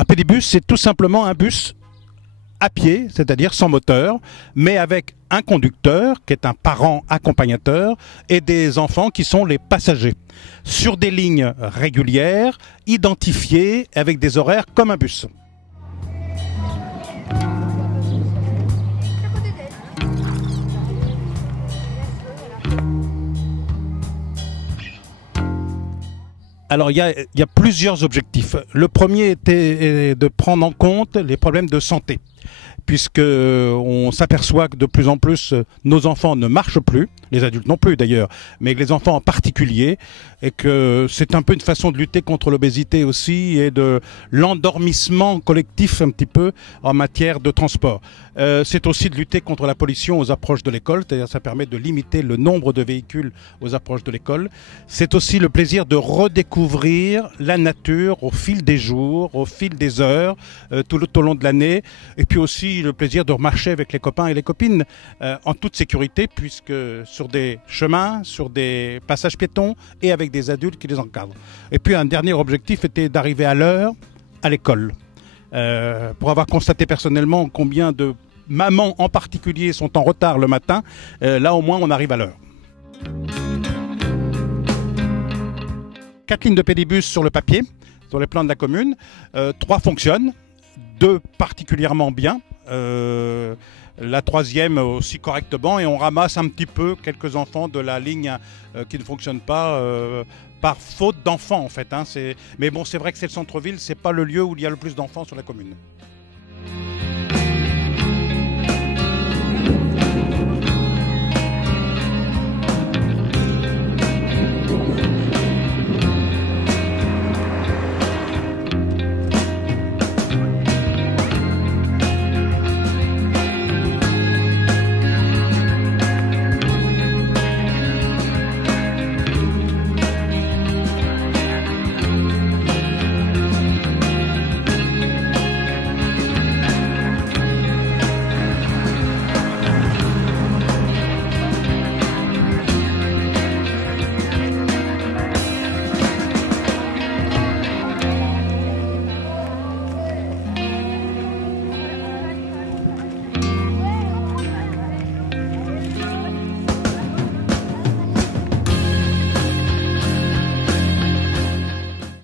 Un pédibus, c'est tout simplement un bus à pied, c'est-à-dire sans moteur, mais avec un conducteur qui est un parent accompagnateur et des enfants qui sont les passagers, sur des lignes régulières, identifiées, avec des horaires comme un bus. Alors, il y a plusieurs objectifs. Le premier était de prendre en compte les problèmes de santé, puisqu'on s'aperçoit que de plus en plus, nos enfants ne marchent plus, les adultes non plus d'ailleurs, mais les enfants en particulier, et que c'est un peu une façon de lutter contre l'obésité aussi et de l'endormissement collectif un petit peu en matière de transport. C'est aussi de lutter contre la pollution aux approches de l'école, c'est-à-dire ça permet de limiter le nombre de véhicules aux approches de l'école. C'est aussi le plaisir de redécouvrir la nature au fil des jours, au fil des heures, tout au long de l'année, et puis aussi le plaisir de marcher avec les copains et les copines en toute sécurité, puisque sur des chemins, sur des passages piétons et avec des adultes qui les encadrent. Et puis un dernier objectif était d'arriver à l'heure à l'école. Pour avoir constaté personnellement combien de mamans en particulier sont en retard le matin, là au moins on arrive à l'heure. 4 lignes de pédibus sur le papier, sur les plans de la commune. 3 fonctionnent, 2 particulièrement bien. La 3e aussi correctement, et on ramasse un petit peu quelques enfants de la ligne qui ne fonctionne pas par faute d'enfants en fait. Mais bon, c'est vrai que c'est le centre-ville, c'est pas le lieu où il y a le plus d'enfants sur la commune.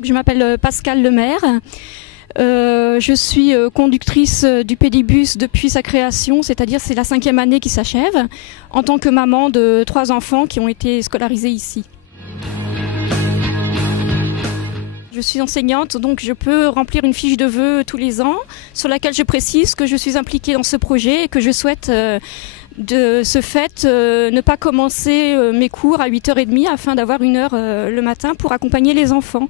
Je m'appelle Pascale Lemaire. Je suis conductrice du pédibus depuis sa création, c'est-à-dire c'est la 5e année qui s'achève, en tant que maman de 3 enfants qui ont été scolarisés ici. Je suis enseignante, donc je peux remplir une fiche de vœux tous les ans sur laquelle je précise que je suis impliquée dans ce projet et que je souhaite de ce fait ne pas commencer mes cours à 8h30 afin d'avoir 1 heure le matin pour accompagner les enfants.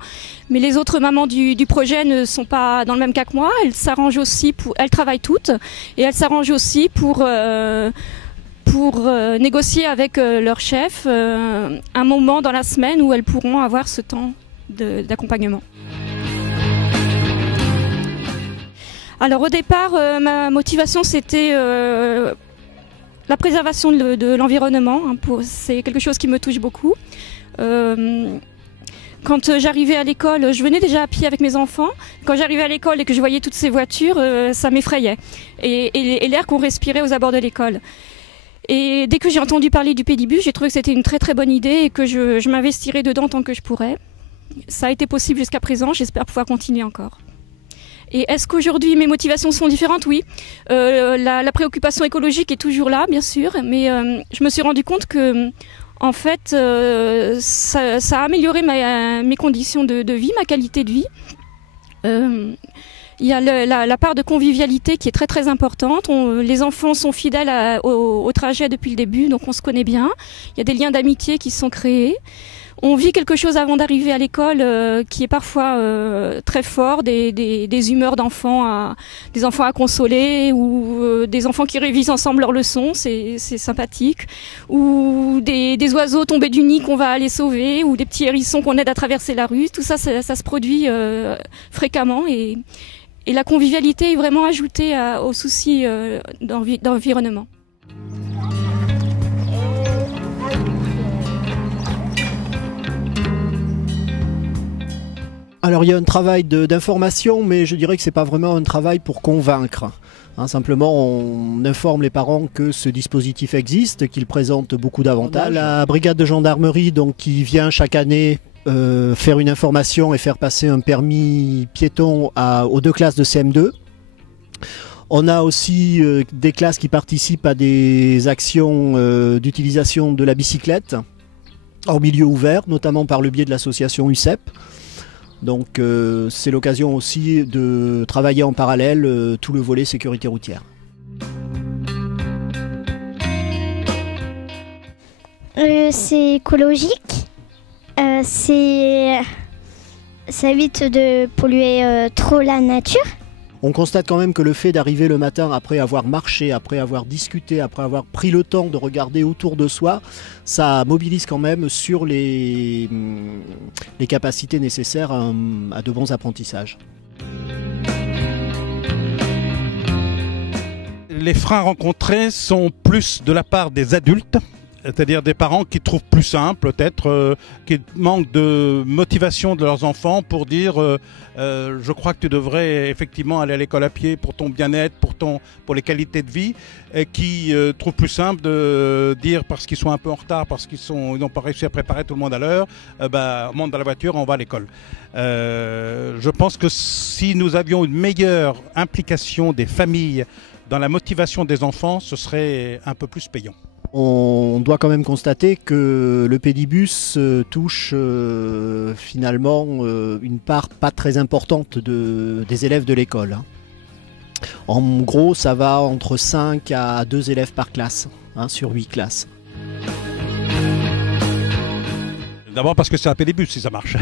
Mais les autres mamans du projet ne sont pas dans le même cas que moi, elles s'arrangent aussi, elles travaillent toutes et elles s'arrangent aussi pour négocier avec leur chef un moment dans la semaine où elles pourront avoir ce temps d'accompagnement. Alors au départ, ma motivation c'était la préservation de l'environnement. C'est quelque chose qui me touche beaucoup. Quand j'arrivais à l'école, je venais déjà à pied avec mes enfants. Quand j'arrivais à l'école et que je voyais toutes ces voitures, ça m'effrayait. Et l'air qu'on respirait aux abords de l'école. Et dès que j'ai entendu parler du pédibus, j'ai trouvé que c'était une très très bonne idée et que je m'investirais dedans tant que je pourrais. Ça a été possible jusqu'à présent, j'espère pouvoir continuer encore. Et est-ce qu'aujourd'hui mes motivations sont différentes? Oui. La préoccupation écologique est toujours là, bien sûr, mais je me suis rendu compte que en fait, ça a amélioré mes conditions de vie, ma qualité de vie. Il y a la part de convivialité qui est très très importante. Les enfants sont fidèles au trajet depuis le début, donc on se connaît bien. Il y a des liens d'amitié qui se sont créés. On vit quelque chose avant d'arriver à l'école qui est parfois très fort, des humeurs d'enfants, des enfants à consoler ou des enfants qui révisent ensemble leurs leçons, c'est sympathique. Ou des oiseaux tombés du nid qu'on va aller sauver ou des petits hérissons qu'on aide à traverser la rue. Tout ça, ça se produit fréquemment et la convivialité est vraiment ajoutée aux soucis d'environnement. Alors il y a un travail d'information, mais je dirais que ce n'est pas vraiment un travail pour convaincre. Simplement, on informe les parents que ce dispositif existe, qu'il présente beaucoup d'avantages. La brigade de gendarmerie donc, qui vient chaque année faire une information et faire passer un permis piéton aux 2 classes de CM2. On a aussi des classes qui participent à des actions d'utilisation de la bicyclette en milieu ouvert, notamment par le biais de l'association UCEP. Donc c'est l'occasion aussi de travailler en parallèle tout le volet sécurité routière. C'est écologique, ça évite de polluer trop la nature. On constate quand même que le fait d'arriver le matin après avoir marché, après avoir discuté, après avoir pris le temps de regarder autour de soi, ça mobilise quand même sur les capacités nécessaires à de bons apprentissages. Les freins rencontrés sont plus de la part des adultes, c'est-à-dire des parents qui trouvent plus simple peut-être, qui manquent de motivation de leurs enfants pour dire je crois que tu devrais effectivement aller à l'école à pied pour ton bien-être, pour les qualités de vie, et qui trouvent plus simple de dire parce qu'ils sont un peu en retard, parce qu'ils n'ont pas réussi à préparer tout le monde à l'heure, on monte dans la voiture, on va à l'école. Je pense que si nous avions une meilleure implication des familles dans la motivation des enfants, ce serait un peu plus payant. On doit quand même constater que le pédibus touche finalement une part pas très importante des élèves de l'école. En gros, ça va entre 5 à 2 élèves par classe, sur 8 classes. D'abord parce que c'est un pédibus si ça marche,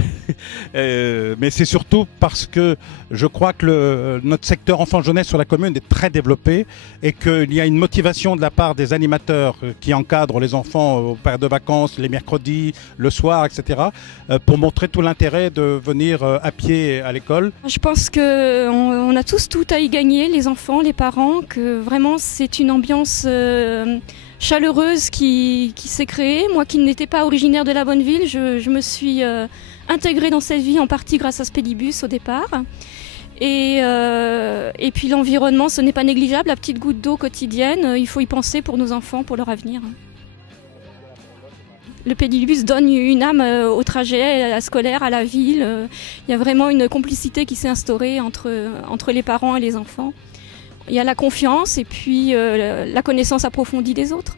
mais c'est surtout parce que je crois que notre secteur enfant-jeunesse sur la commune est très développé et qu'il y a une motivation de la part des animateurs qui encadrent les enfants aux périodes de vacances, les mercredis, le soir, etc. Pour montrer tout l'intérêt de venir à pied à l'école. Je pense qu'on a tous tout à y gagner, les enfants, les parents, que vraiment c'est une ambiance chaleureuse qui s'est créée. Moi qui n'étais pas originaire de la Bonneville, je me suis intégrée dans cette vie en partie grâce à ce pédibus au départ. Et puis l'environnement, ce n'est pas négligeable, la petite goutte d'eau quotidienne, il faut y penser pour nos enfants, pour leur avenir. Le pédibus donne une âme au trajet scolaire, à la ville. Il y a vraiment une complicité qui s'est instaurée entre les parents et les enfants. Il y a la confiance et puis la connaissance approfondie des autres.